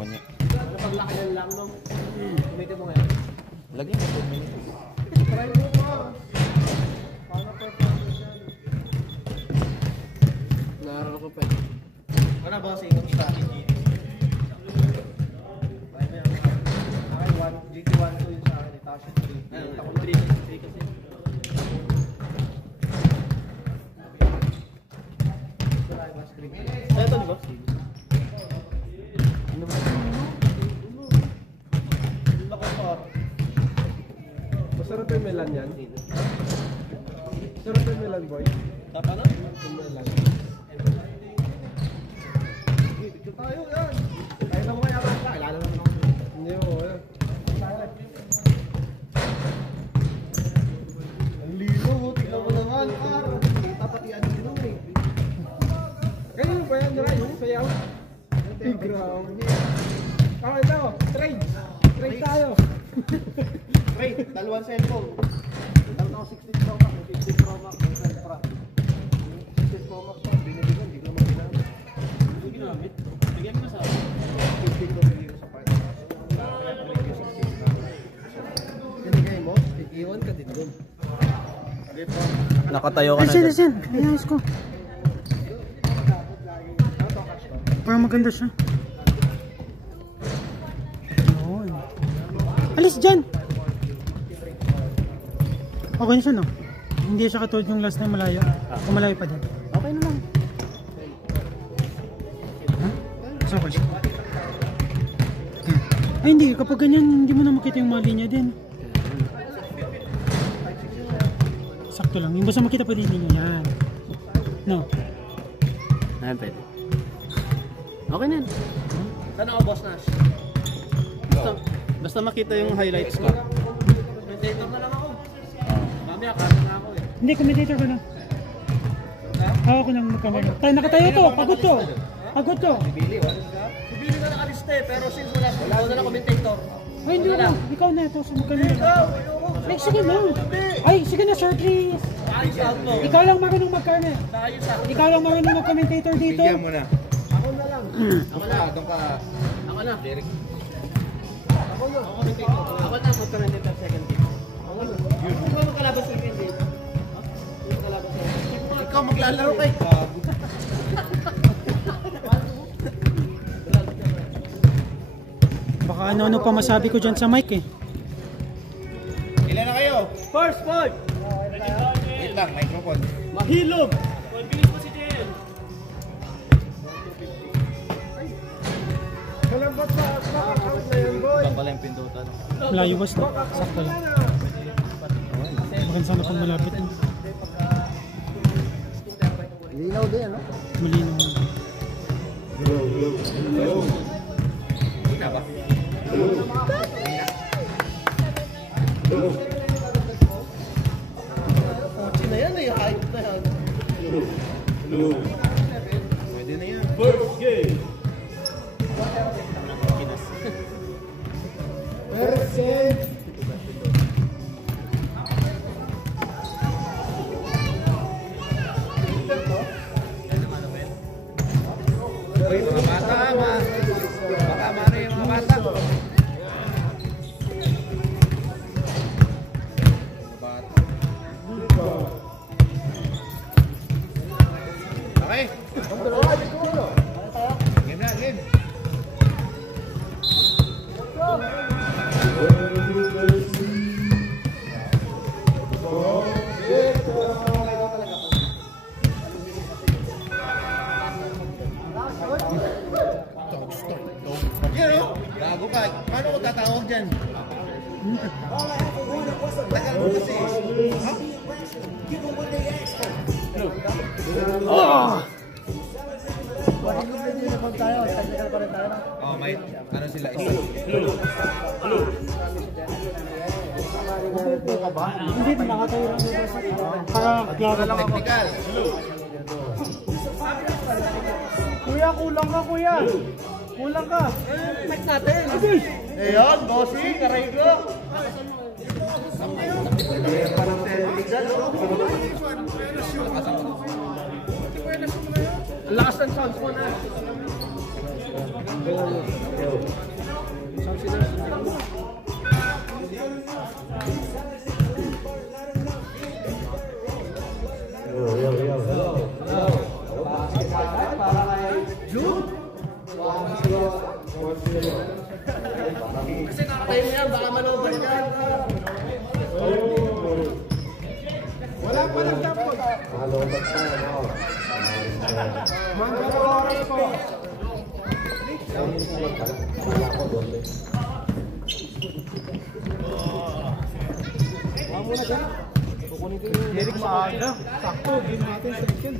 mo niya. Paglaki lang no? Kumite mo ngayon? Lagyan mo 10 minutes. Try mo pa. Paano performance yan? Naaral ko pa. Ano ba kasi ikong strategy? GT1 to yun sa akin. Itaas yung 3. Ako 3 kasi. Ito di ba? Ano ba? Masarap yung melan yan. Masarap yung melan, boy. Tapa na? Yung melan. Dito tayo yan. Tayo na mo kaya ba? Kilala naman ako. Hindi mo, wala. Ang lino, tignan mo naman. Kita pati ano yun eh. Ganyan ba yan, Dra? Yung sayaw? Tigraw. Oh, ito. Trade. Trade tayo. Wait, dalawang cellphone. Meron ako 16 Pro Max, 15 Pro Max, 12 Pro. 16 Pro Max pa, binili ko, hindi ko naman ginamit. Hindi ginamit? Bigyan mo na sa akin. 15 ko binili ko sa partner. Binigay mo, iiwan ka din doon. Nakatayo ka na Listen, dyan. listen. Ayos ko. Parang maganda siya. Yun. Alis dyan! Okay na siya, no? Hindi siya katulad yung last time malayo. Kung malayo pa din. Okay na lang. Huh? So, okay siya. Ay, hindi. Kapag ganyan, hindi mo na makita yung mga linya din. Sakto lang. Yung basta makita pa din linya. Yan. No? Ayan, pwede. Okay na yan. Saan ako, Boss Nash? Basta makita yung highlights ko. Commentator na lang ako. Mamaya, kano na ako eh. Hindi, commentator ko lang. Hawak ko lang magkamera. Tayo, nakatayo to. Pagod to. Pagod to. Bibili ka na kaliste, pero since wala na lang commentator. Ay, hindi ako. Ikaw na ito. Sa magkamera. Ay, sige na. Ay, sige na, sir, please. Ayos ako. Ikaw lang marunong magkamera. Ayos ako. Ikaw lang marunong mag-commentator dito. Bigyan mo na. Ako na lang. Ako na. Doon ka. Ako na. Derek. Ako na. Ako na, mag-commentator second team. Ako na. Hindi ko magkalaban sa second team. Hindi ko magkalaban sa second team. Ikaw maglalaro kay. Baka ano-ano pa masabi ko dyan sa mic eh. Ilan na kayo? First point! Wait lang, microphone. Mahilom! Bilis mo si JL. Kalambot sa account na yan, boy. Baka pala yung pindutan. Malayo bas na. Sakto lang. Maganda sana pang malapit. Linaw din, ano? Malinaw. Hindi na ba? Pochi na yan eh, hype na yan. Pwede na yan. First game. First game. Uy, mga bata, baka mara yung mga bata. Okay. Game na, game. Gago ka. Paano ko tatawag dyan? Tagal mo kasi. Ha? Oh, may ano sila isa. Hindi, nakatayo lang. Para klaro lang ako. Technical. Kuya, kulang ka, kuya. Kulang ka. Mic natin. Ayan, bossing, aray ko. Ang lakas ng sounds mo na. Kasi nakatayo mo yan, baka manoban yan. Wala pa ng tapos. Malobat pa, no? Mangga oras po. Wala ko doon. Huwag mo na dyan. Kukunin ko yung Eric maaga. Sakto, game natin second.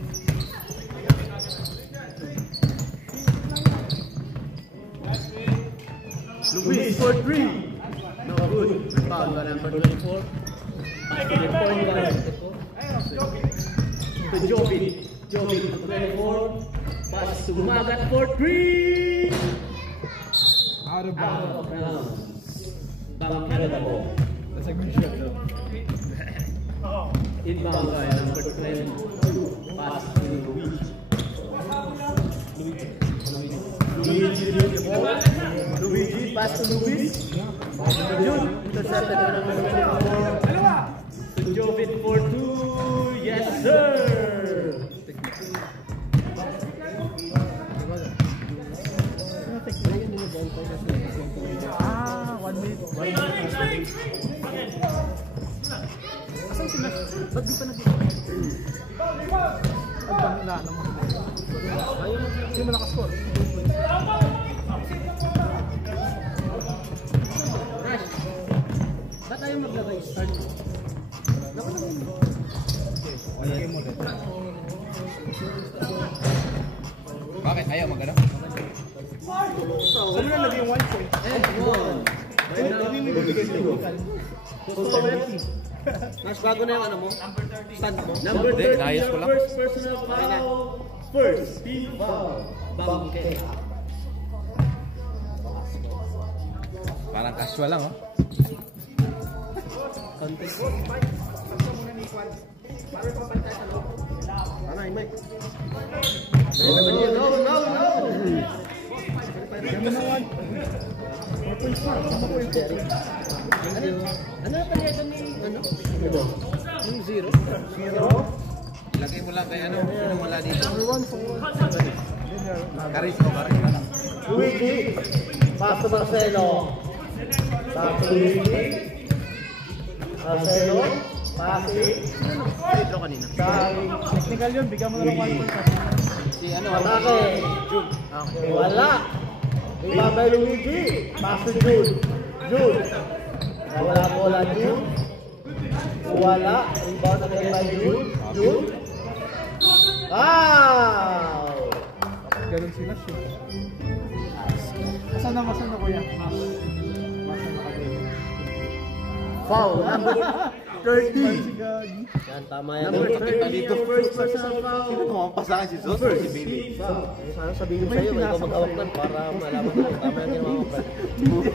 Luis for 3. No good. Foul by number 24. Point guard. To Jovin. Jovin to 24. Pass to Magat for 3. Out of bounds. Out of bounds. Bangkero the ball. That's a good shot. Inbound by number 12. Pass to Luigi. Luigi, pass to Luis. Jun, intercepted by number 24. To Jovin for 2. Yes, sir. Ah, 1 minute. Asan sila? Ba't di pa nag-i-score? Ang na naman. Sino naka-score? Rush. Ba't tayo maglagay start? Bakit? Ayaw magano? Saan mo na lagay yung 1 point? And one. Mas bago na yung ano mo? Stand mo? Number Hindi, 30, naayos ko your lang. first personal foul. First team foul. Bangke. Parang casual lang, oh. Contest. Ano, Imay? No. Ano na palitan ni, ano? Yung 0? Ilagay mo lang kay ano, yung wala dito. Number 1 for 1. Karis mo, karis. Luigi. Pass to Marcelo. Pass to Luigi. Marcelo. Passing. Pedro kanina. Technical yun, bigyan mo na lang 1 point. Si ano, Atake. Wala. Rebound by Luigi. Pass to Jude. Jude. Wala bola Jude. Wala. Rebound again by Jude. Jude. Wow! Ganun sila shoot. Asan na kuya? Mas na nakagay. Foul. Number 30. Si Gagi. Yan, tama yan. Number 30, your first personal foul. kumapasakan si Zos or si Billy? Sana sabihin ko sa'yo, ikaw mag-awak nun para malaman mo kung tama yung ginawa ko.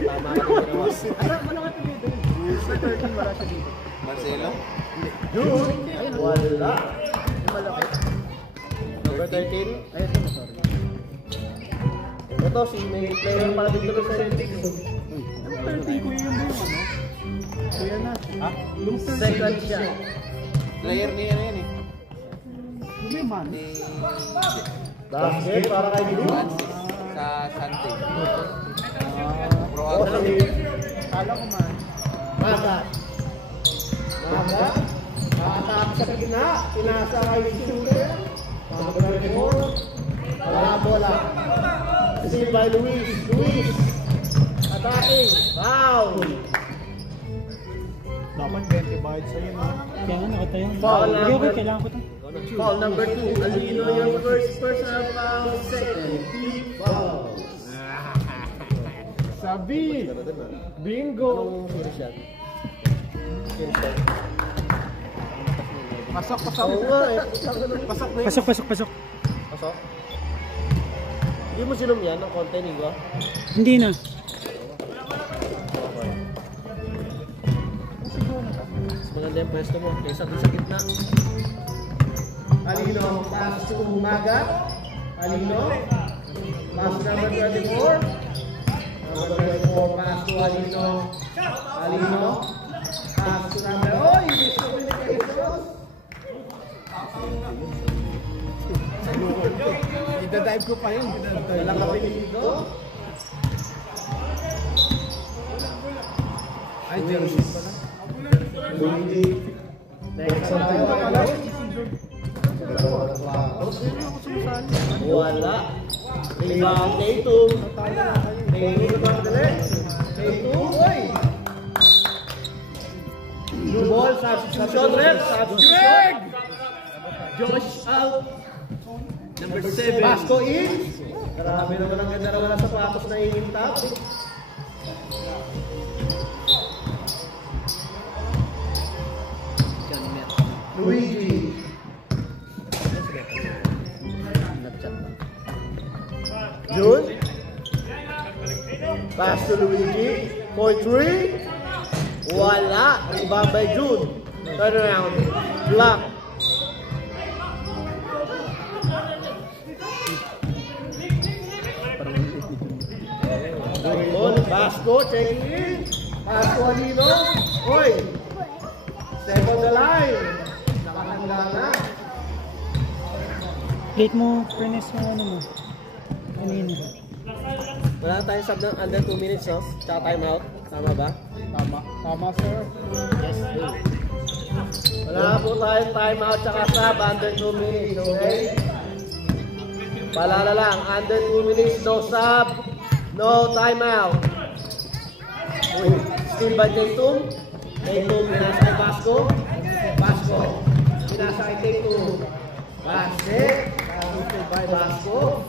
Tama ka yung ginawa. Ano ka dito? Number 13 wala siya dito. Marcelo? Jude. Wala. Number 13. Ayun, ito, sorry. Ito, si may player pala dito sa Celtics. Yung 30 kuya yun ba yung ano? Kuya na. Ha? Yung 30. Second shot. Player niya na yan eh. Yung may man. Ni Basket para kay Jude. Francis sa Sante. Pro O, Agro. si Kala ko man. Maga. Maga. Nakatap sa gitna. Pinasa kay shooter. Number 4. Wala bola. Receive by Luis. Luis. Attacking. Foul. Dapat 20 bayad sa'yo na. Kaya nga nakatayo. Foul Okay, number. kailangan ko to. Foul number 2. Alino yung first personal foul. Second team foul. Sabi! Bingo! Anong serious yan? Pasok, pasok. Oo nga eh. Pasok na yun. Pasok. Pasok? Hindi mo sinom yan ng konti, Nigo? Hindi na. Mas maganda yung pwesto mo kaysa doon sa gitna. Alino, pass to Umaga. Alino, pass number 24. Number 24, pass to Alino. Alino, pass to number... Oh, you miscommunication. Idadive ko pa yun. Walang kapilido. Luigi. Next up tayo. Wala. Rebound, Tatum. Tatum naman dali. Tatum, oy! New ball, substitution, ref. Substitution. Josh out. Number 7. Basco in. Grabe naman ang ganda naman ng sapatos na iintap. Luigi. June. Pass to Luigi. For 3. Wala. Rebound by June. Turn around. Block. Basco checking in. Basco Alino. Oy. Step on the line. Nakahanda na. Late mo, Furnace, yung ano mo. Kanina. Wala tayong sub ng under 2 minutes, no? Tsaka time out. Tama ba? Tama, sir. Wala po tayong time out tsaka sub under 2 minutes, okay? Paalala lang, under 2 minutes, no sub, no time out. Uy, still by Tatum. Tatum, pinasa kay Basco. Basco, pinasa kay Tatum. Basket, still by Basco.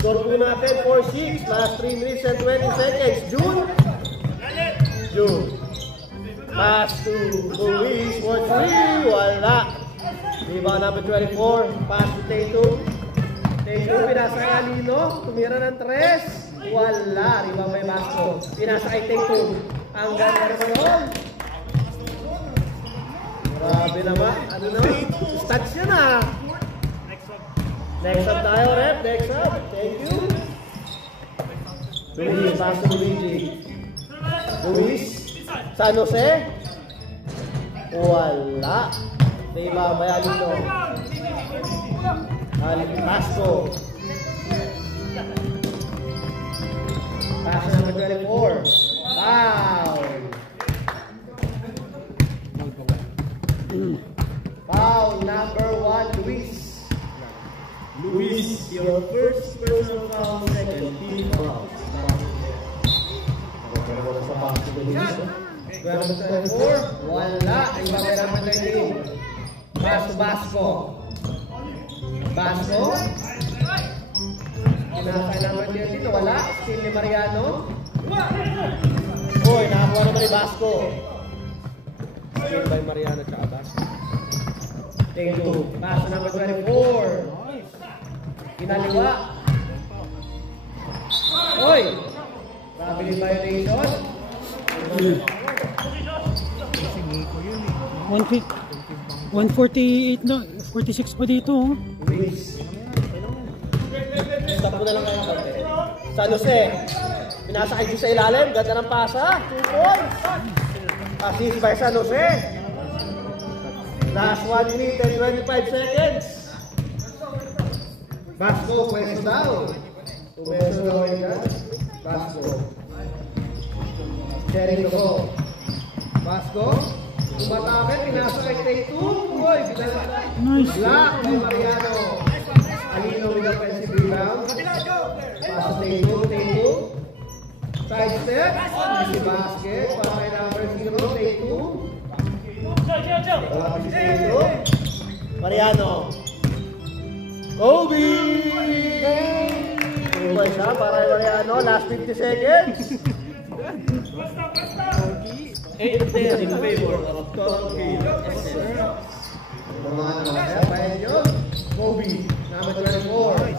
Score po natin 4-6, last 3 minutes and 20 seconds. June. June. Pass to Luis for 3. Wala. Rebound number 24. Pass to Tatum. Tatum, pinasa kay Alino. Tumira ng 3. Wala. Rebound by Basco. Pinasa kay Tatum. Ang ganda naman yun. Grabe naman. Ano naman? Stats yun ah. Next up tayo, rep. Next up. Thank you. Luis, pass to Luigi. Luis. San Jose. Wala. Rebound by Alino. Basco. Pass number 24. Foul. Foul number 1, Luis. Luis, your first personal foul, second team foul. Number 24, wala. Iba kay number 13. Pass to Basco. Basco. Kinakay number 13, wala. Still ni Mariano. Uy, nakakuha naman ni Basco. Still by Mariano tsaka Basco. Take 2. Pass to number 24. Kinaliwa. Oy! Grabe yung violation. 148 na, 46 pa dito. Oh. Luis. Stop mo na lang kayo konti. San Jose. Pinasa kay G sa ilalim. Ganda ng pasa. 2 points. Assist by San Jose. Last 1 minute and 25 seconds. Basco, pwesto daw. Pwesto daw yun ka. Basco. Sharing ko. Basco. Tumatake, pinasa kay Tatum. Uy, pinasa. Nice. Block kay Mariano. Alino with offensive rebound. Pass to Tatum. Tatum. Side step. Easy basket. Para kay number 0. Tatum. Wala kasi Tatum. Mariano. Kobe! Tuloy siya para kay Mariano. Last 50 seconds. 8-10 in favor of Kobe. Sabayan nyo. Kobe, number 24.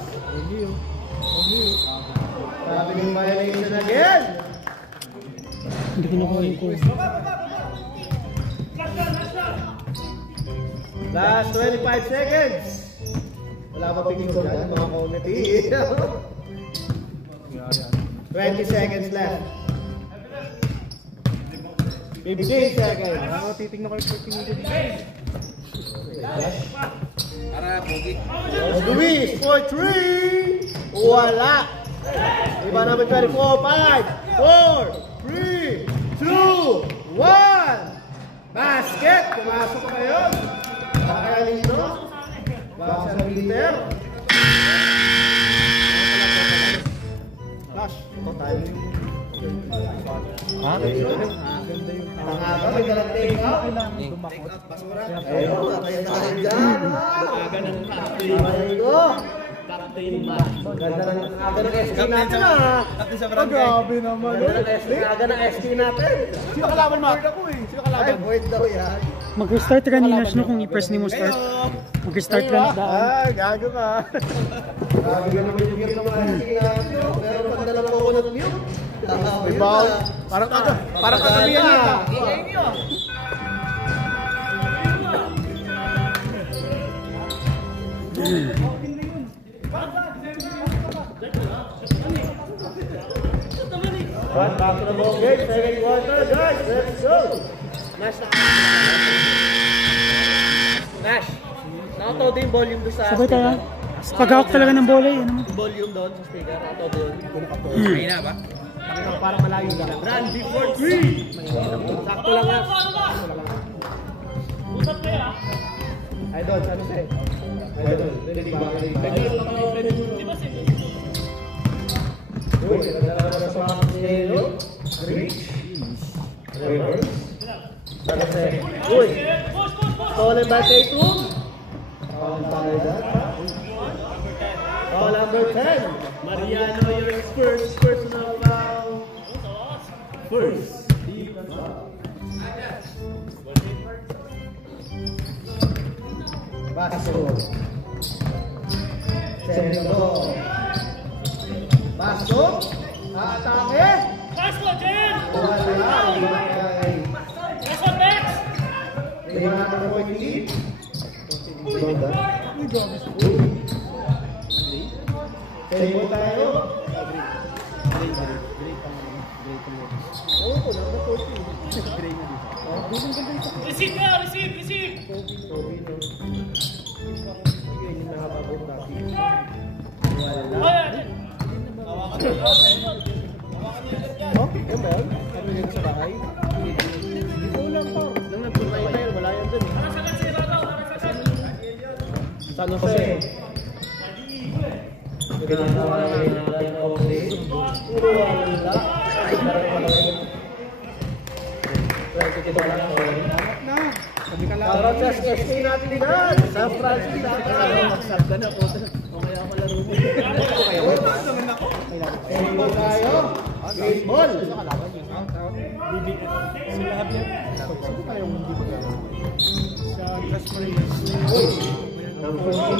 Sabi ng violation again. Hindi ko nakuha yung call. Last 25 seconds. Wala pa picture dyan, mga committee. 20 seconds left. 15 seconds. Ako titignan ko yung titignan. Para, Pogi. Luis for 3. Wala! Iba naman 24, 5, 4, 3, 2, 1! Basket! Pumasok pa yun! Kaya Lino. Baka sa liter. Flash. Ito tayo. Ha? Tanga ka, may dalang take out. Basura. Ayun, kaya tayo dyan. Aga ng Ganda ng SK natin ah. Grabe naman. Aga ng SK natin. Sino kalaban mo? Sino kalaban? Ay, void daw yan. Mag-restart ka ni Nash, no? Kung i-press ni mo start. Mag-restart ka na daan. Ah, gago ka. Grabe ka naman yung gear ng mga SK natin. Pero pag dalawa ko ng mute. Ibaw. Parang kagabihan nito. Back to the ball game, second quarter, guys. Let's go. Nash, nakataw din volume doon sa Sabay tayo. Pag-hawak talaga ng bola eh. Ano mo? volume doon sa speaker. Nakataw doon. Mahina ba? Parang malayo lang. Run before 3. Sakto lang yan. Ay, doon. Ano siya eh? Uy, nagdala na sa Marcelo. Reach. Reverse. Uy. Stolen by K2. Foul number 10. Mariano, your first personal foul. First. Basketball. Segundo. Pasok. Atake. Pasok, Jen! Wala. Pasok, Bex! Tingnan natin po yung lead. Save tayo. Receive ka! Receive! Receive! Ayan! Yung ball? Ano yun sa bahay? Nung nagpunta yung tayo, wala yan dun. San Jose. Para sa SK natin dyan, San Francisco. Magsab ka na po. O kaya ako laro mo. Baseball tayo. Baseball.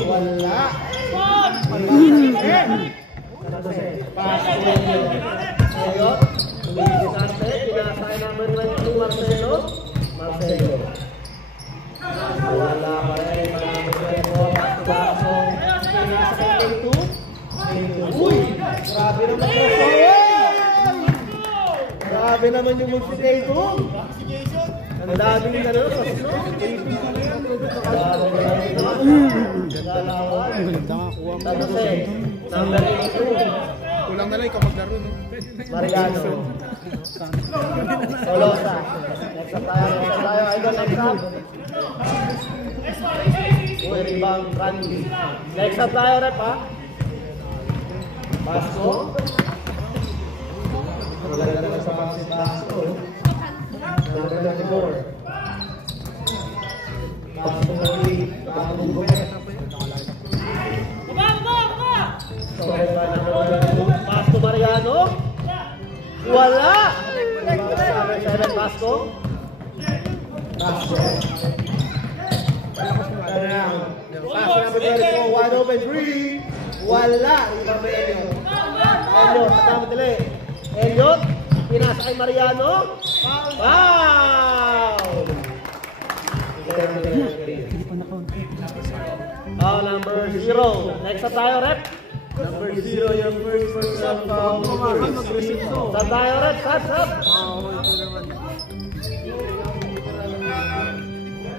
Wala. Ayot. Lumisante. Pinasay number 22 Marcelo. Marcelo. Wala pa rin. Uy! Grabe naman yung grabe naman yung multi-K2. Ang daming na rin. Number 82. Kulang na lang ikaw maglaro, no? Mariano. Solosa. Next up tayo. Idol next up. Uy, rebound, Randy. Next up tayo, rep, ha? Pasko. Maganda naman sa Pasko. Number 24. Pasko na ulit. Pasko Gomez. Pasko Mariano. Wala! Pasko. Pasko. Pasko number 24. Wide open 3. Wala! Elliot, tama dali. Elliot, pinasa kay Mariano. Wow! Oh, number 0. Next up tayo, rep. Number 0, your first personal foul. Sa tayo, rep. Touch up.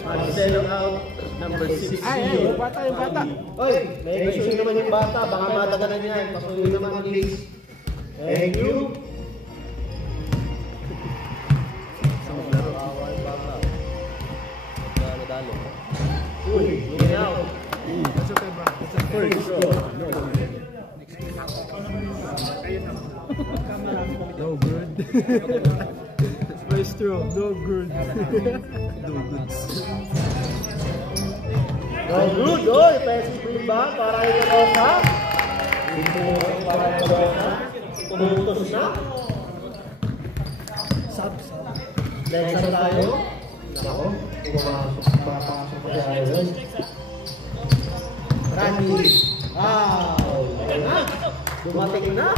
Marcelo out. Number 6. Ay, yung bata, yung bata. Oy, may gusto naman yung bata. Baka matagalan yan. Pasunin naman ang case. Thank you. Dalo. Uy, looking out. No good. It's true. No good. No goods. No good, oy. Defensive rebound para kay Rosa. Para kay Rosa. Pumutos na. Next na tayo. Ako, papasok ko sa Iron. Randy. Wow! Dumating na.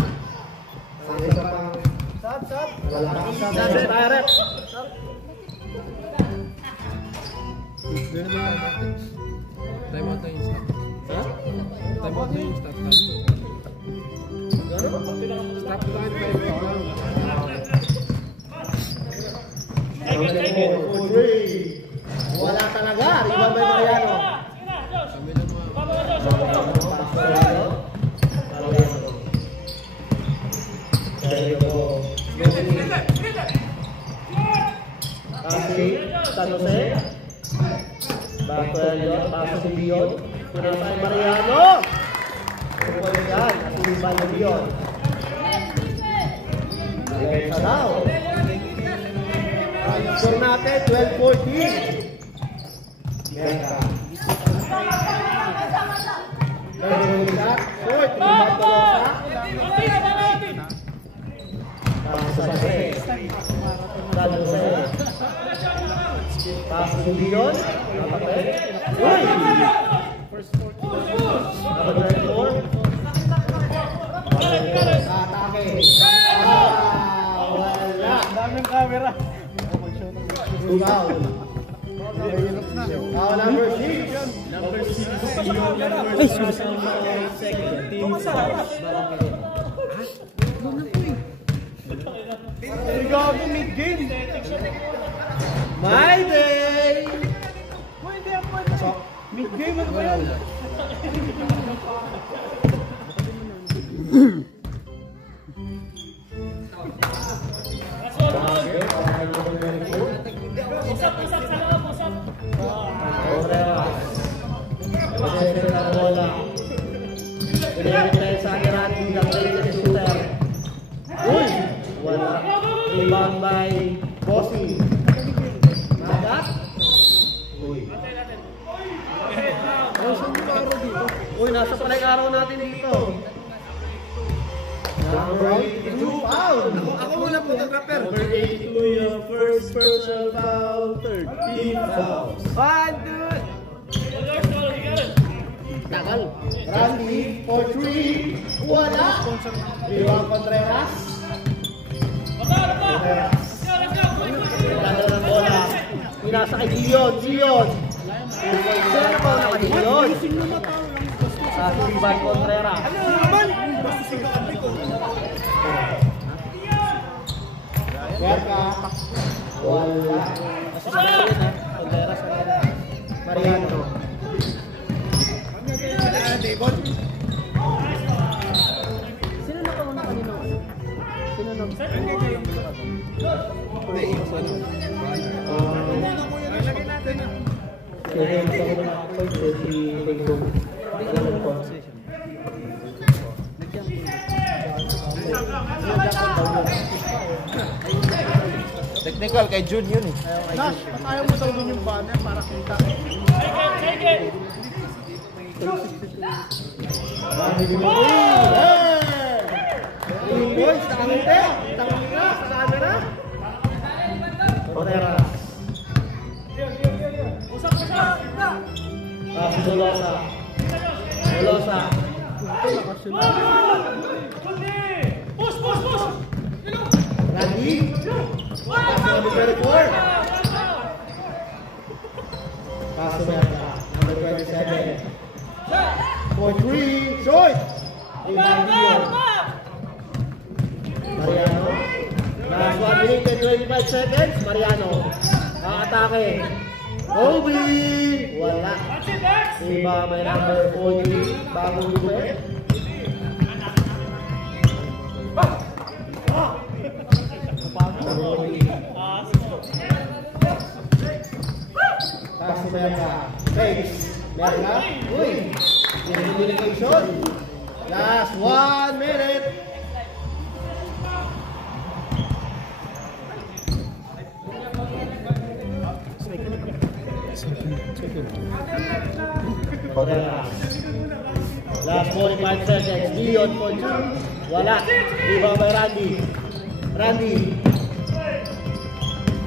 Sab. Wala kang sab. Sab, tayo rep. Time out na yung stop. Ha? Time out na yung stop. Stop line by round. Wala talaga. Rebound by Mariano. Kasi, San Jose. Baso si Leon. Pinatay Mariano. Pwede yan. Asimbal ni Leon. Sa daw. Score natin, 12-14. Mera. Short, rebound ko sa San Jose. Pass to Leon. Uy! Number 24. Atake. Wala. Daming camera. Foul. Foul number 6. Number 6. Ay, susunod. Gago mid-game. My day! Hindi ako. Mid-game ano ba yan? Usap sa loob, usap. Pwede na bola. Pwede na sa Randy. Nag-ready si shooter. Uy! Wala. Rebound by Bossy. Nagat? Uy. Uy, nasa paling araw natin dito. Number 82 foul. Ako muna po ng rapper. Number 82, your first personal foul. 13 fouls. One, two. Tagal. Randy for 3. Wala. Rebound Contreras. Contreras. Ganda ng bola. Pinasa kay Gion. Gion. Sino na pa na kay Gion? Sa rebound Contreras. Ano naman? Werka. Wala. Contreras. Mariano. Sino na kauna kanino? Sino na? Lagyan natin na. Kaya yung sa una ako si Ringo. Alam ko. Technical kay Jun yun eh. Nash, patayo mo daw dun yung banner para kita. Take it. Boys, nakangiti. Nakangiti sa camera. Contreras. Usap. Si Dolosa. Dolosa. Push. Randy. Number 24. Paso Merda. Number 27. For 3. Short. Mariano. Last 1 minute and 25 seconds. Mariano. Ang atake. Kobe! Wala. Iba may number 40. Bagong gupit. Pass to Merka. Fakes. Merka. Uy! Communication. Last 1 minute. Last 45 seconds. Leon for 2. Wala. Iba by Randy. Randy.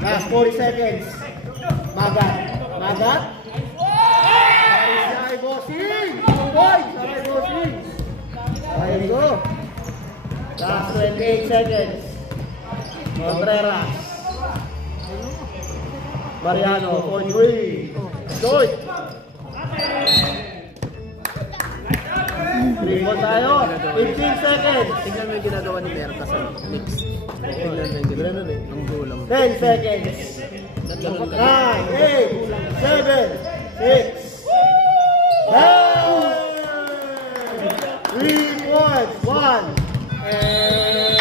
Last 40 seconds. Magat. Magat. Saray Bossing. Boy! Saray Bossing. There you go. Last 28 seconds. Contreras. Mariano for 3. Short. Limon tayo. 15 seconds. Tingnan mo yung ginagawa ni Merka sa mix. Tingnan mo yung ginagawa. Ang gulang. 10 seconds. 9, 8, 7, 6, 5, 3 points, 1. And...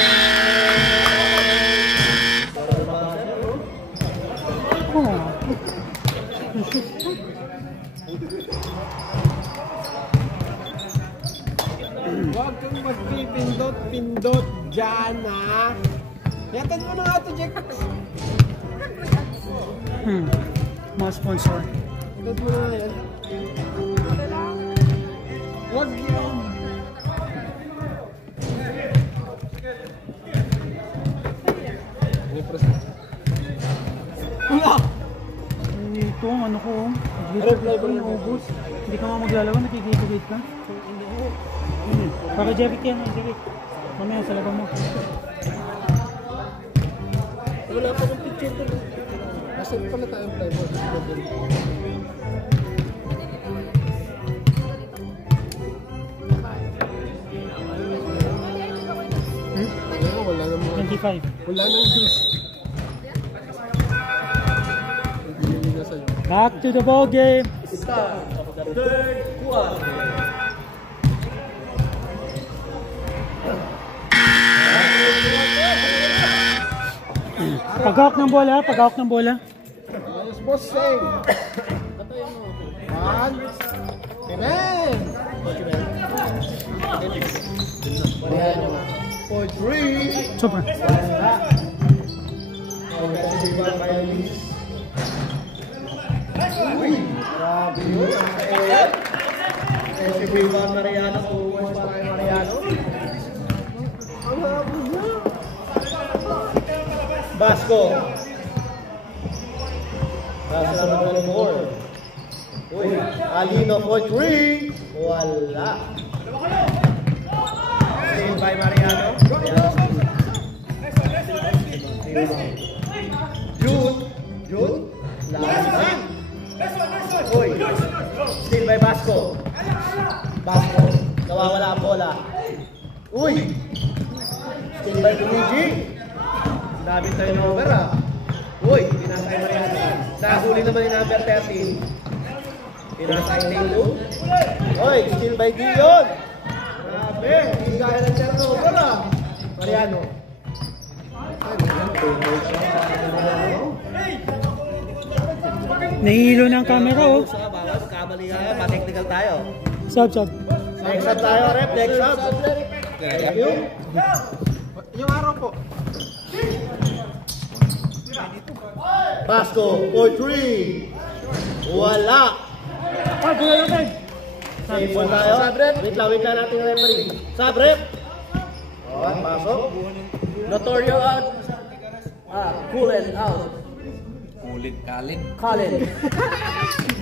Huwag kang magpipindot-pindot dyan, ha? Yatan mo na nga ito, Jack. Mga sponsor. Yatan mo na nga yan. Huwag yan. Wala! Ito, ano ko, naubos. Hindi ka maglalaro, nakikita ka. Para Jeric yan, Jeric. Mamaya sa labang mo. Wala pa ng picture ko. Nasaan pala tayong plywood? Wala namang 25. wala nang juice. Back to the ball game. Start of the third quarter. Pag-hawk ng bola, pag-hawk ng bola. Ayos, boss, sing! 1, 7! For 3. Super. Uy, grabe yun. Si Vivan Mariano, tuwas pa kay Mariano. Basco. Nasa naman ng more. Uy, Alino for 3. Wala. Steal by Mariano. June. Last time. Uy, steal by Basco. Basco. Nawawala ang bola. Uy, steal by Luigi. Daming turnover ah. Uy, pinasay Mariano. Nahuli naman yung number 13. Pinasay Tingo. Uy, steal by Dion. Grabe, hindi kaya ng turnover ah. Mariano. Nahihilo na ang camera, oh. Bawas, kamali nga, pa-technical tayo. Sub. Next up tayo, rep. Next up. Thank you. Yung araw po. Basco for 3. Wala. Ah, bola natin. Safe po tayo. Wait lang natin yung referee. Sabrep. Okay, pasok. Notorio out. Coolen out. Colin.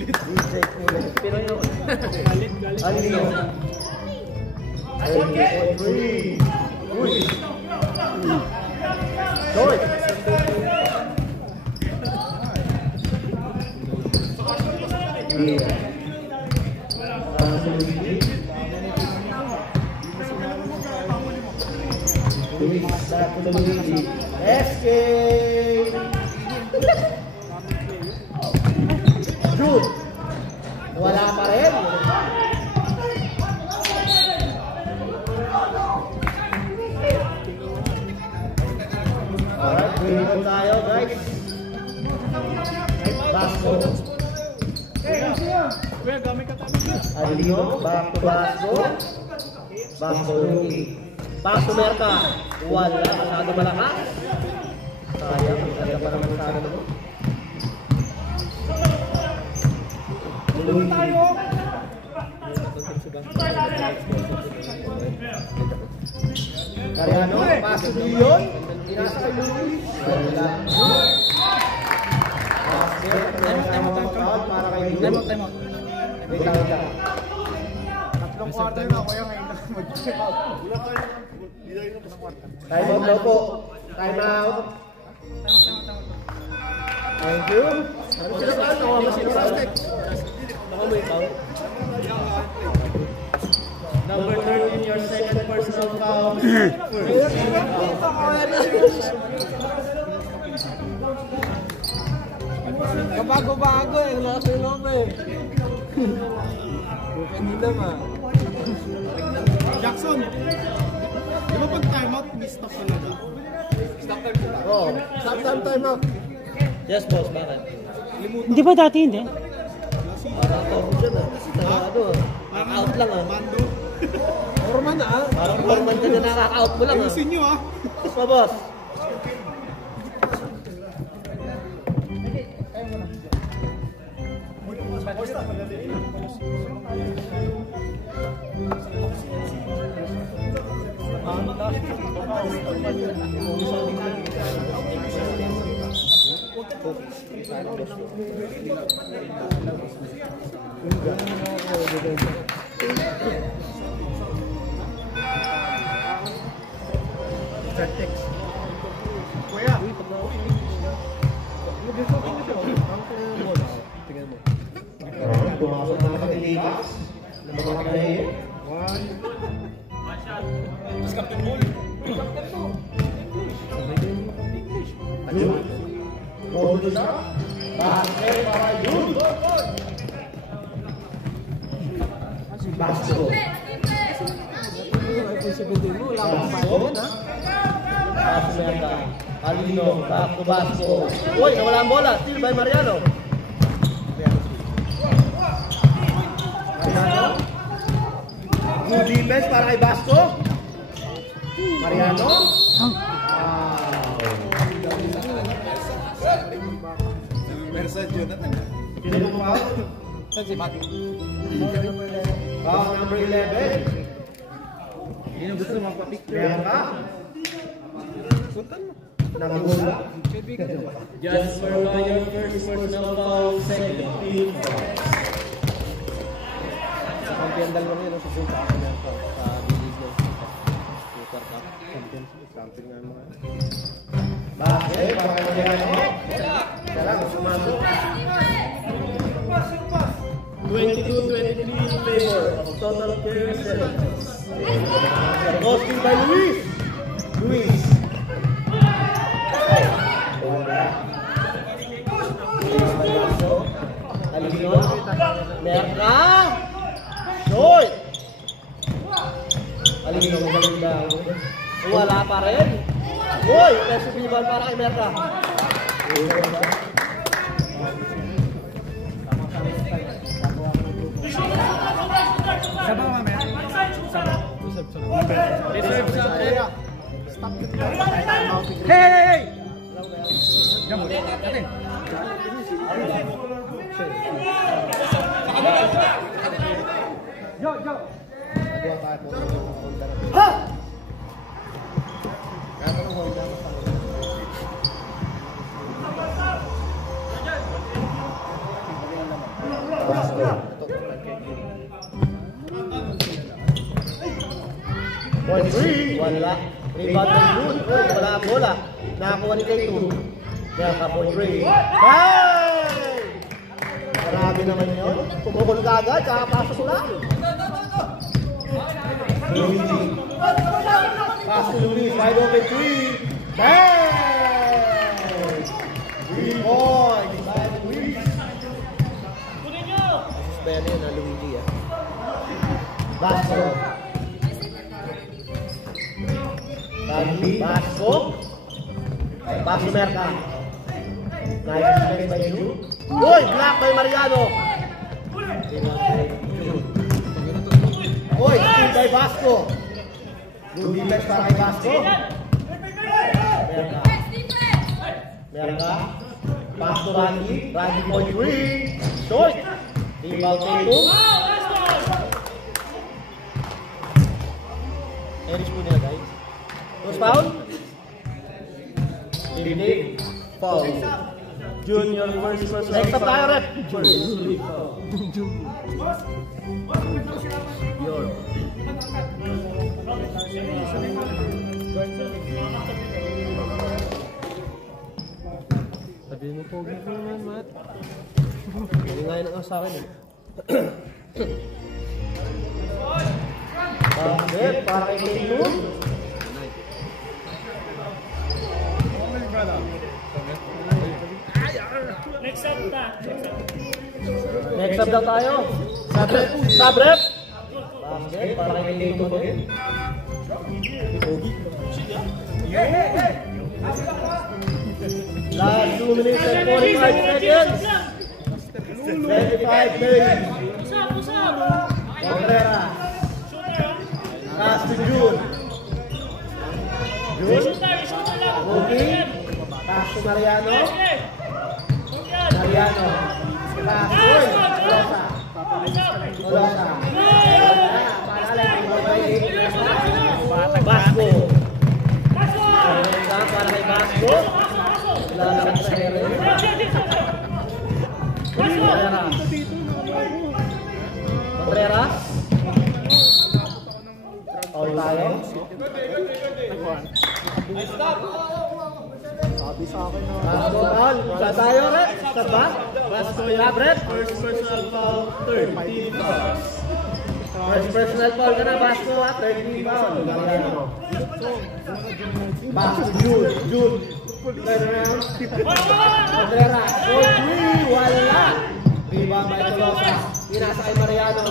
DJ Coolen. Pinoy yun. Alino. For 3. Uy. George. Escape! Alino, back to Basco. Basco Lugi. Back to Merka. Wala, masyado malakas. Sayang, kaya pa naman sana naman. Mariano, paso yun. Pinasa kay Luis. Wala. Para kay Luis. Wait lang. Tatlong quarter na, kuya ngayon na mag-check out. Time out daw po. Time out. Thank you. Ano sila ba? Nakuha mo sila Aztec. Nakuha mo ikaw. Number 13, your second personal foul. Kabago-bago eh, lakas ng loob eh. Hindi naman. Jackson, di ba pag time out, mi-stop talaga? Stop time talaga? Oo. Stop time out. Yes, boss. Bakit? Hindi ba dati hindi? Nakaka-out dyan ah. Nakaka-out lang ah. Mando. Orman ah. Parang forman ka dyan, nakaka-out mo lang ah. Ayusin nyo ah. Yes pa, boss. Kuya. Pumasok na nakatilikas. Nabagot na eh. Ayun. Roll na. Basket para yun. Basket. Basket na. Alino, back to Basco. Uy, nawala ang bola. Still by Mariano. Mariano. Good defense para kay Basco. Mariano. Mersa Jonathan. Sino po pa? Si Mati. Foul number 11. Yun gusto magpa-picture. Meron ka? Sultan mo. Nakagula. Just for your first personal foul, second team. Champion dalawang yun. Susunta ako na ito. Sa bilis ng Super Cup. Champion nga mga. Bakit? Para kayo Mariano. Isa lang. Sumasok. 22-23 in favor of total carry seconds. Ghosting by Luis. Luis. Alino. Merka. Shoy. Alino. Maganda. Wala pa rin. Uy, peso pinibal para kay Merka. Sabaw mamaya. Sabaw. Reserve sa area. Stop the time out. Hey! Jump. Atin. Yo, yo. Ha! One three. Wala. Rebound ng Good. Wala ang bola. Nakakuha ni K2. Kaya ka po 3. Hey! Grabe naman yun. Pumukul ka agad. Kakapasok lang. Luigi. Pass to Luis. Wide open 3. Hey! 3 points. By Luis. Suspend yun na Luigi ah. Basco. Basco. Basco Merka. Nice defense by you. Uy! Block by Mariano. kay Vasco. Good defense para kay Vasco. Merka. Pass to Randy. Randy for 3. Short. Rebound Tatum. Erich po nila guys. First foul. Dinig. Foul. Junior first Next up tayo, rep. Sabihin mo po naman, Matt. Hindi nga yun ang sa akin eh. Bakit? Para kay Tatum. Next up daw tayo. Sabrep. Basket para kay Tatum ulit. Last 2 minutes and 45 seconds. 25 days. Cabrera. Pass to June. June. Boogie. Pass to Mariano. Mariano. Pass to Colosa. Colosa. Vasco. Para kay Vasco. Contreras. All tayo. Sabi sa akin na. Vasco foul. Sa tayo, Red. Sa ba? Vasco yung Red. First personal foul, third team foul. First personal foul ka na, Vasco. Third team foul. Vasco, Jude. Turn around. Contreras. Goal 3. Wala. Rebound by Tolosa. Pinasa kay Mariano.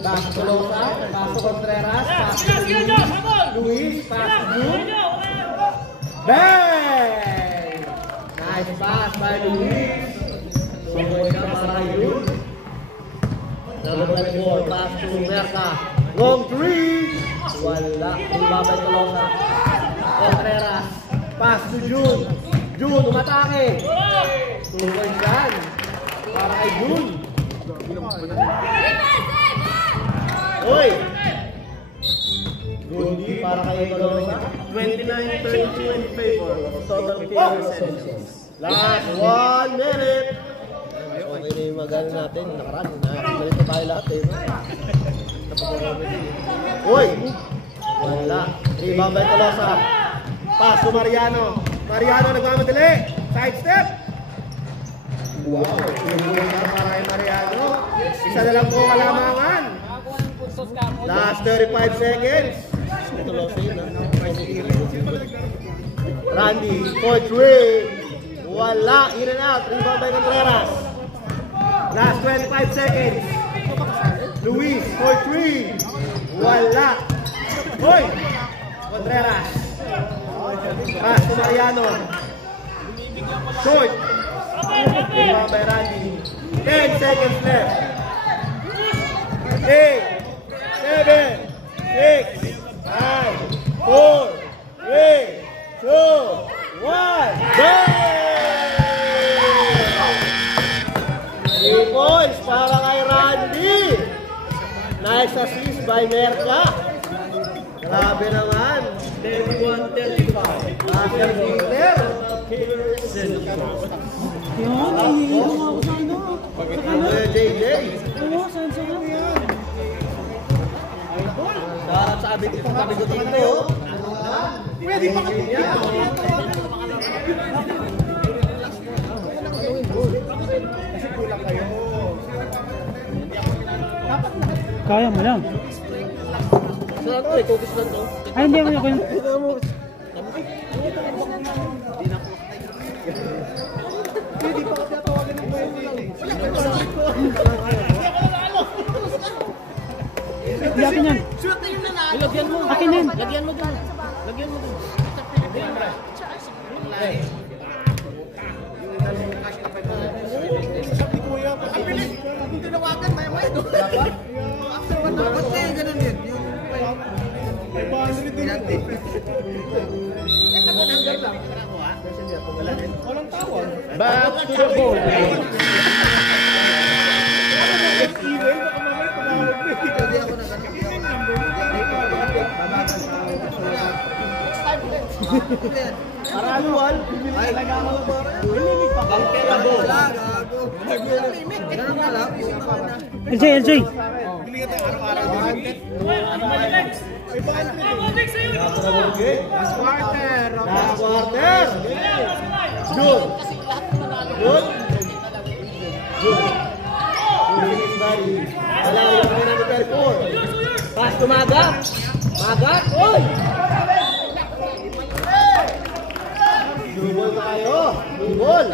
Pass to Tolosa. Pass to Contreras. Pass to Luis. Pass to Jude. Bang! Nice pass by Luis. Sumaway ka para kay Jude. Number 24. Pass to Merca. Long 3. Wala. Rebound by Tolosa. Contreras. Pass to June. June, umatake. 2 points yan. Para kay June. Uy! Rudy para kay Tolosa. 29-32 in favor of total player percentages. Last 1 minute. Okay na yung magaling natin. Nakaraan. Ganito tayo lahat eh. Uy! Wala. Rebound by Tolosa. Pass to Mariano. Mariano nagmamadali. Side step. Wow. Para kay Mariano. Isa na lang po kalamangan. Last 35 seconds. Randy. Coach Ray. Wala. In and out. Rebound by Contreras. Last 25 seconds. Luis. Coach Ray. Wala. Hoy. Contreras. Pass to Mariano. Short. Rebound by Randy. 10 seconds left. 8, 7, 6, 5, 4, 3, 2, 1. Bang! 3 points para kay Randy. Nice assist by Merca. Grabe naman. 31-35. After Hitler. Yun, nahihilo nga ako sa ano. JJ. Oo, saan sa ano? Sarap sabi ko dito. Pwede pa ka dito. Kasi kulang kayo. Kaya mo lang. Saan ko? Focus lang to. Ay, hindi mo yun. Pwede pa kasi tawagan ng pwede. Yakin yan. Lagyan mo. Akin yan. Lagyan mo dun. Lagyan mo dun. Ang bilis! Kung tinawagan, may doon. After 1 hour. Back to the ball. Paranual, bibili talaga ako ng bora. Bangkera ball. LJ, LJ. Last quarter. Last quarter. Good. Good. Good. Alaw lang na number 4. Pass to Magat. Magat. Oy! Blue ball tayo. Blue ball.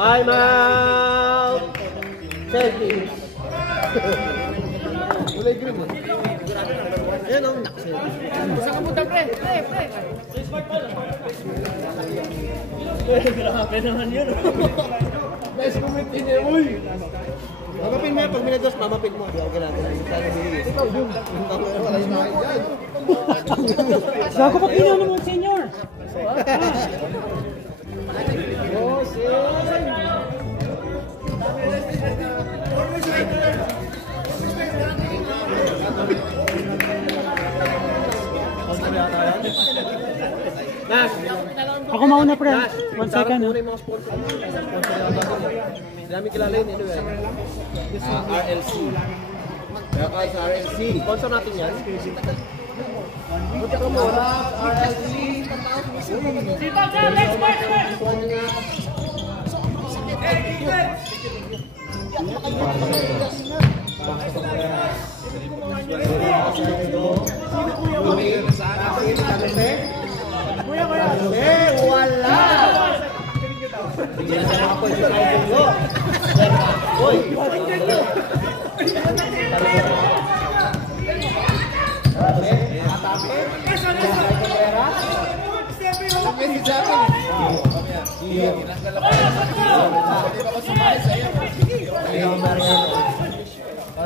Time out! Settings! Kulay green mo. Ayan ang naksel. Saan ka punta, pre? Pre! Grabe naman yun. Best moment in the uy! Mamapin mo yan. Pag minados, mamapin mo. Diyan ka natin. Ikaw yun. Wala yung mga yan. Gago pa pinano mo, senior. Oh, Nash! Ako mauna, pre. 1 second. Muna yung mga sponsor. Dami kilala yun. RLC. Kaya ka sa RLC. Sponsor natin yan. Buti ka mo. RLC. Wala!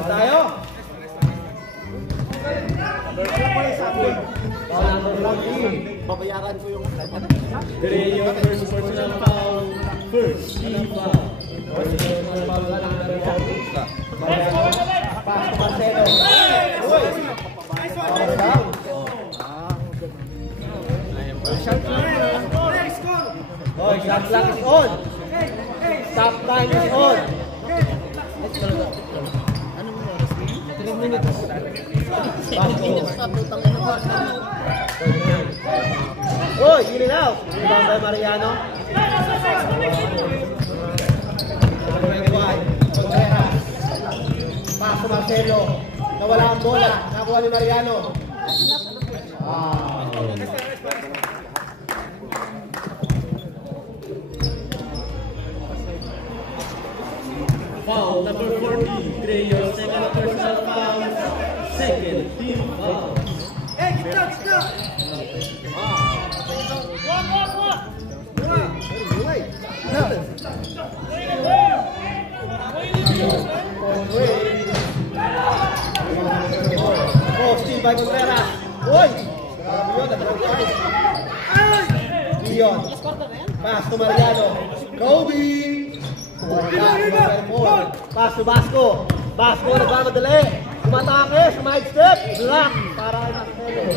Tayo! Babayaran ko yung Today, your first personal foul. First team foul. personal foul na number 1. Pass to Marcelo. Uy! Power down. Oy, shot clock is on. Stop time is on. 3 minutes. Uy, yun na. Ibang by Mariano. Pass to Marcelo. Nawala ang bola. Nakuha ni Mariano. Foul number 40. Today, your second personal foul. Second team foul. Oh, steal by Contreras. Uy! Grabe yun, nagawag tayo. Leon. Pass to Mariano. Kobe! Pass to Basco. Basco nagmamadali. Tumatake, sumide step. Block para kay Marcelo.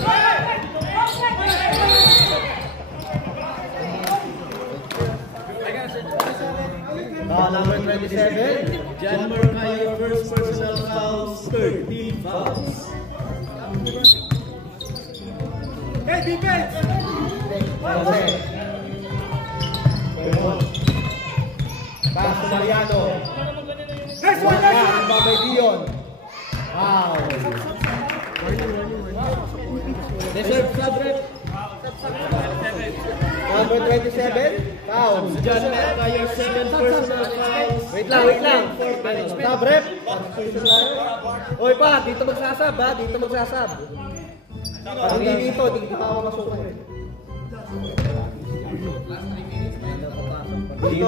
Number 27. John Marcayo, your first personal foul. Third team fouls. Hey, defense! Pass to Mariano. Nice one, nice one! Babay Dion. Wow. Reserve sub rep. Number 27. Foul. John Merca, your second personal foul. Wait lang. Sub rep. Oy pa, dito magsasab ha. Dito magsasab. Hindi dito ako masukan.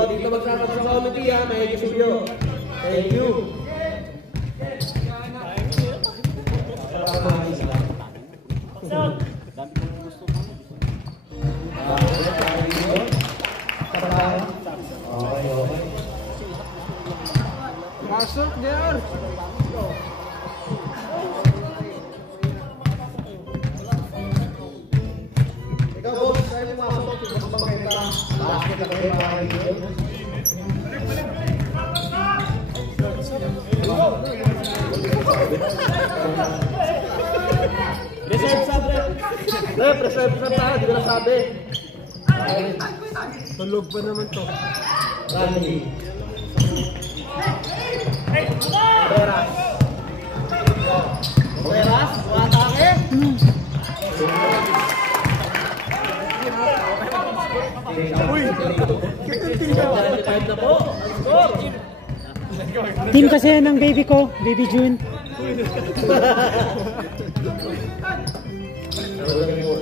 Dito magsasab sa committee ha. May video. Thank you. Pasok, JR! Ikaw, boss, tayo pumasok. Tignan bang kita. Basket na kayo mga kaibigan. Reserve sub rep. Rep, reserve sub tayo. Di ko nasabi. Tulog pa naman to. Randy. Peras. Peras, atake. Uy! Five na po. Ang score. Team kasi yan ng baby ko, baby June.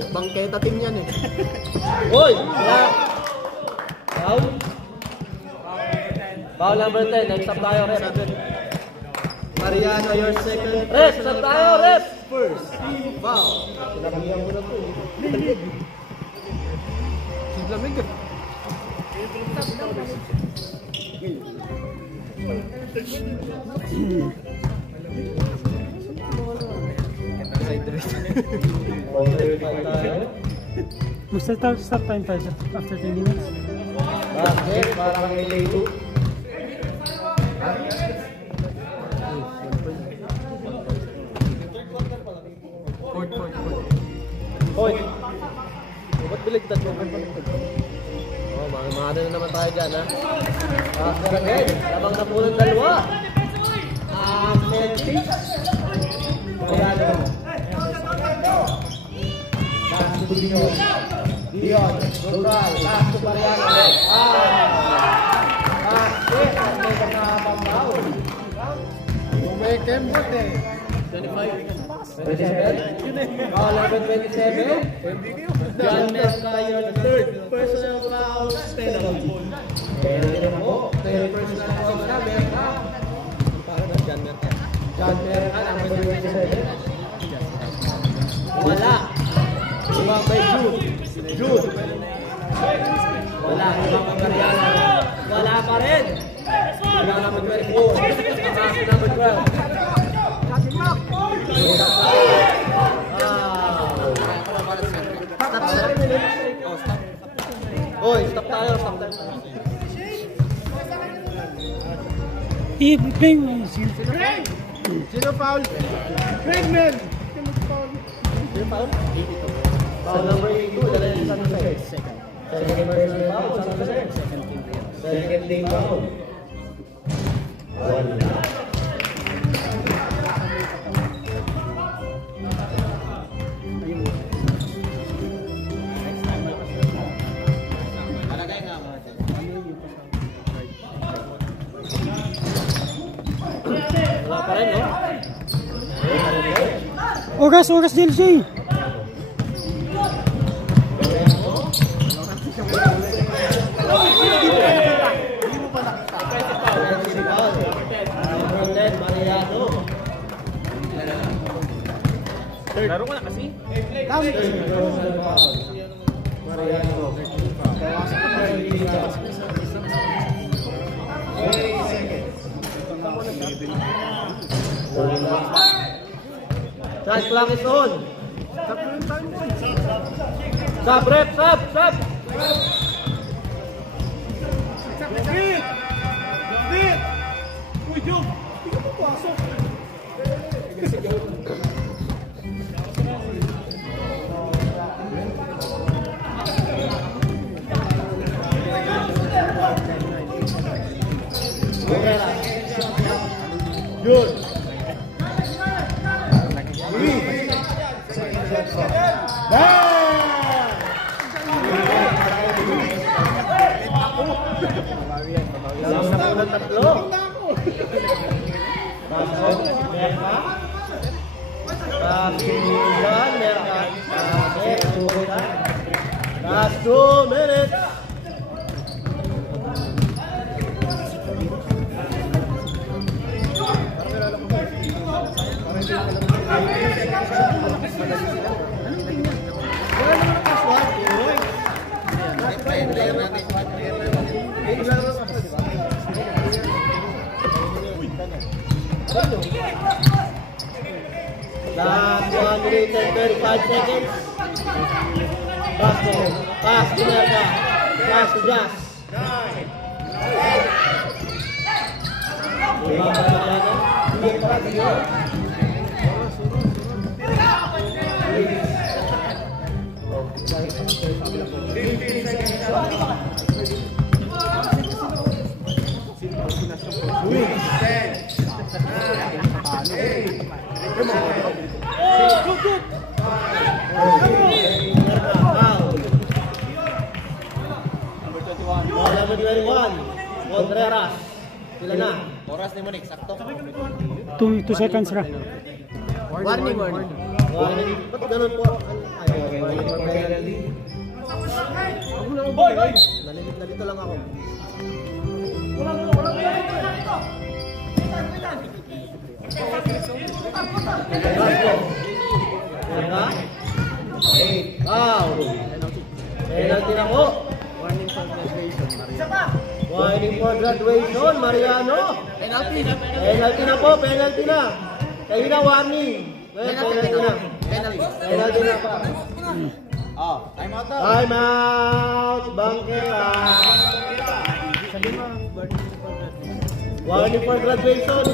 Bangketa team yan eh. Hoy! Wala! Foul? Foul number 10. Next up tayo, Rep. Mariano, your second Rep! Stop tayo, Rep! first. Foul! Sinabihan mo na po. Lamig ah. Stop time tayo after 10 minutes. Bakit? Parang may late. Hoy! Ba't biligtad mo? Oh, mga na naman tayo dyan, ha? Karagay, lamang na po ng dalawa. Celtics. Mariano. Pass to Dion. Dion, Rural, pass to Mariano. Basket, ang may nakapambaw. May kembot eh. 27? Call number 27. John Merca, your third personal foul penalty. Penalty na po. Third personal foul na, Merca. John Merca, number 27. Wala. Ibang by Jude. Wala. Ibang Mariano. Wala pa rin. Ibang number 24. Pass number 12. Oy, stop tayo. I-play mo. Sino foul? Craigman! Foul number 82, dala yung San Jose. Second personal foul, San Jose. Second team foul. Wala pa rin, no? Oras DLC. Laro ko na kasi. Shot clock is on. Sub, rep, sub. Uy, Joe! Hindi ka papasok! Contreras. Yun. Luis. Alam na po ng tatlo. Pasok, Merka. Pakinggan, Merka. Last 2 minutes. Last 1 minute and 35 seconds. Pass to Merka. Pass to Jazz. Number 21, Contreras. Sila na. Oras ni Monique, sakto. 2 seconds ra. Warning. Ba't ganun po? Nalito lang ako. Penalty na po. Warning for graduation, Mariano. Penalty na po, penalty na. Kaya na warning. Penalty na. Penalty na pa. Time out daw. Time out, Bangketa. Warning for graduation,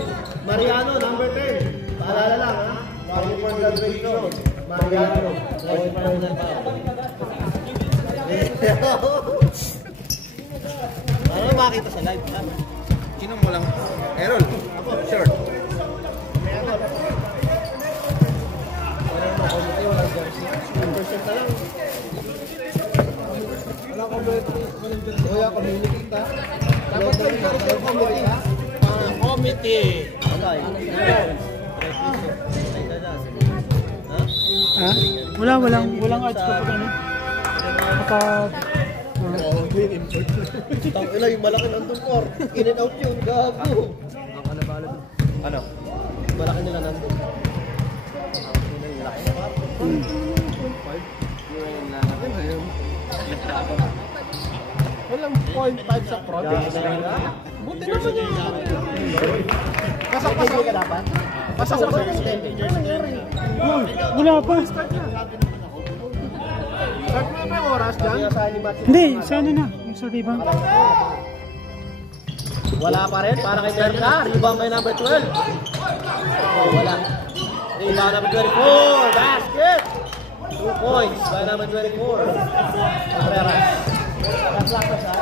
Mariano, number 10. Paalala lang, ha? Warning for graduation, Mariano. Ano makita sa live? Sino mo lang? Errol. Short. Kuya, community ka? Dapat yung community. Committee. Ha? Walang odds kapag ano. Kapag Tangina yung malaki nandun por. In and out yun, gago. Ano? Malaki nila nandun. Walang 0.5 sa project. Buti naman yun. Pasok ka dapat? Pasok ka dapat? wala pa. Start mo ba yung oras dyan? Hindi, sana na. Yung sa rebound. Wala pa rin, para kay Merka. Rebound by number 12. Oh, wala. Rebound number 24. Basket! 2 points by number 24. Contreras. Naslaka siya.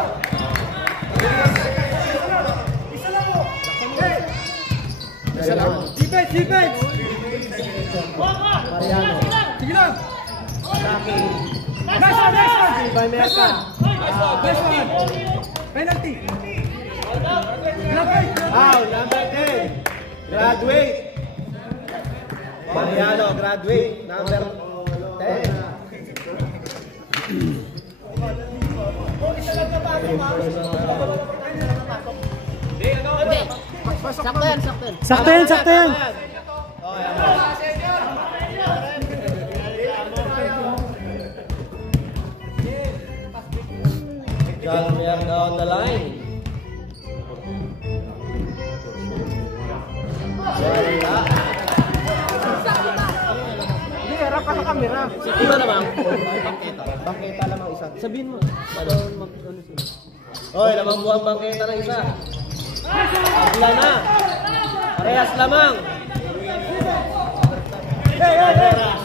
Isa lang. Defense! Mariano. Sige lang! Saki. Nice one! By Merka. Nice one! Penalty! Foul, number 10. Graduate. Mariano, graduate. Number 10. Sakto yan. John Mayer down the line. Hindi, harap ka sa camera. Iba naman. Bangketa lamang isa. Sabihin mo. Hoy, lamang buwang bangketa ng isa. Abla na. Parehas lamang. Contreras.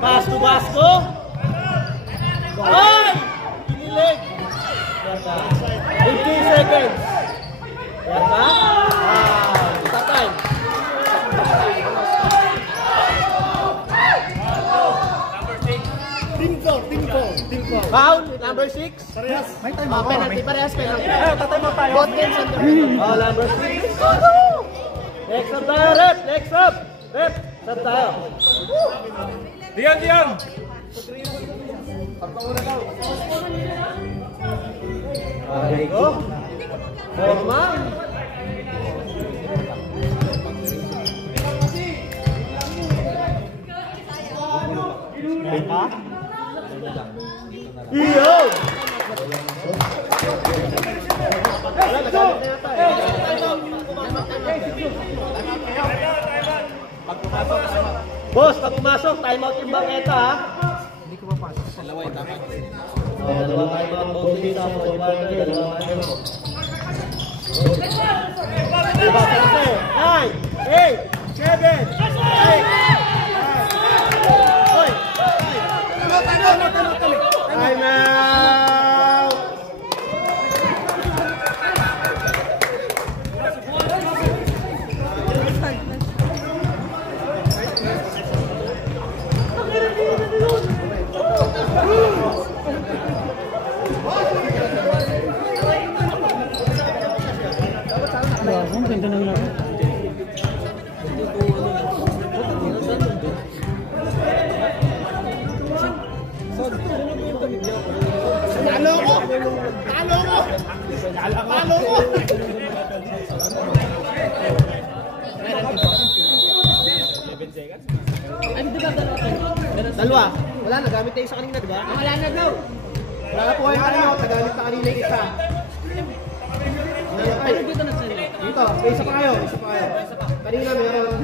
Pass to Basco. Ay! Kinilig. 15 seconds. Yan ba? Tatay. Team 4. Foul, number 6. Parehas. Penalty, parehas penalty. Tatay mo tayo. Both games on the penalty. Number 6. Next up tayo, rep. Next up. Rep, saan tayo? Diyan! Okay, go. Forma. Iyo! Boss, pag pumasok, time out yung bangeta ha. Hindi ko mapasok. Dalawa yung dapat. Dalawa time out. Both dito sa Barangay. Dalawa time out. 9, 8, 7, 8. Time out! Ang ganda ng laro. Dalawa. Wala na, gamit na isa kanina, diba? Wala na daw. Wala na po kayo kanina, nagamit na kanina yung isa. Ay, dito na sila. Dito, may isa pa kayo, Kanina meron.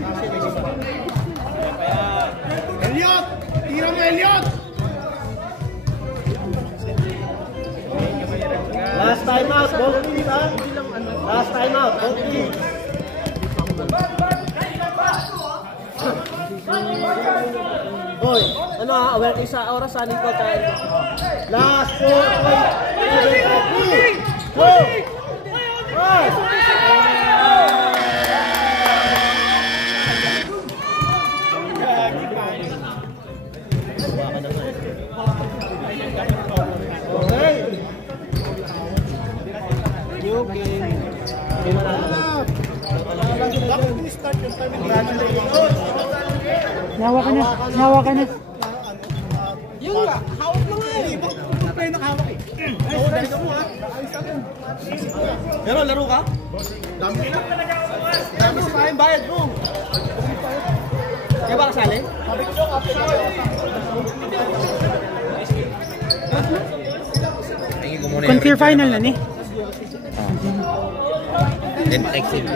Elliot! Tira mo, Elliot! Last time out, both teams ha? Last time out, both teams. Hoy, ano ha? Aware kayo sa oras sa aning ko. Last 4, 3, 2, 1. Nawa ka na. Nawa ka na. Yung hawak lang eh. Ito pa yung nakahawak eh. Laro ka? Dami sa tayong bayad mo. Kaya ba kasali? Conquer final na ni. Then exit.